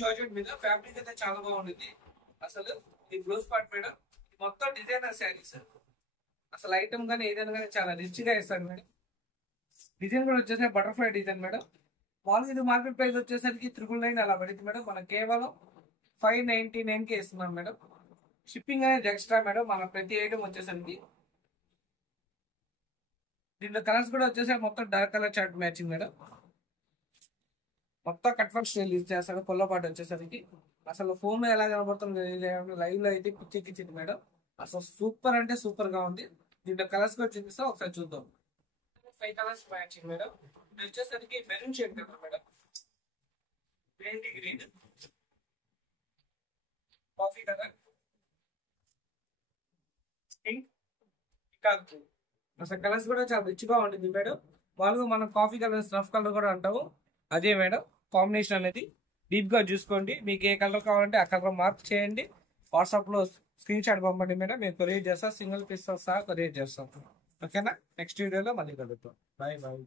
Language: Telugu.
జార్జెట్ మీద ఫ్యాబ్రిక్ అయితే చాలా బాగుంటుంది. అసలు ఈ బ్లౌజ్ పార్ట్ మేడం మొత్తం డిజైనర్ శారీస్. అసలు ఐటమ్ కానీ ఏదైనా కానీ చాలా రిచ్ గా ఇస్తారు మేడం. డిజైన్ కూడా వచ్చేసి బటర్ఫ్లై డిజైన్ మేడం. మామూలుగా ఇది మార్కెట్ ప్రైస్ వచ్చేసరికి 999 అలా పడుతుంది మేడం. మనం కేవలం 599 కి ఇస్తున్నాం మేడం. షిప్పింగ్ అనేది ఎక్స్ట్రా మేడం. మన ప్రతి ఐటమ్ వచ్చేసరికి దీంట్లో కలర్స్ కూడా వచ్చేసి మొత్తం dark colour chart matching madam. మొత్తం కట్ వర్క్ స్టైల్ యూజ్ చేస్తాడు. కొల్లపాటు వచ్చేసరికి అసలు ఫోన్ లో ఎలా కనబడుతుంది లైవ్ లో అయితే పిచ్చెక్కించింది మేడం. అసలు సూపర్ అంటే సూపర్ గా ఉంది. దీంట్లో కలర్స్ కూడా చూపిస్తాం, ఒకసారి చూద్దాం. 5 కలర్స్ మ్యాచింగ్ మేడం. ఇది వచ్చేసరికి maroon shade colour madam, green, coffee colour, pink, peacock blue. అసలు కలర్స్ కూడా చాలా రిచ్ గా ఉంటుంది మేడం. వాళ్ళు మనం కాఫీ కలర్, స్నఫ్ కలర్ కూడా అంటాము. అదే మేడం కాంబినేషన్ అనేది. డీప్ గా చూసుకోండి. మీకు ఏ కలర్ కావాలంటే ఆ కలర్ మార్క్ చేయండి. వాట్సాప్ లో స్క్రీన్ షాట్ పంపండి మేడం. మేము కొరియర్ చేస్తాం. సింగిల్ పీస్ సహా కొరియర్ చేస్తాం. ఓకేనా? నెక్స్ట్ వీడియోలో మళ్ళీ కలుద్దాం. Bye bye.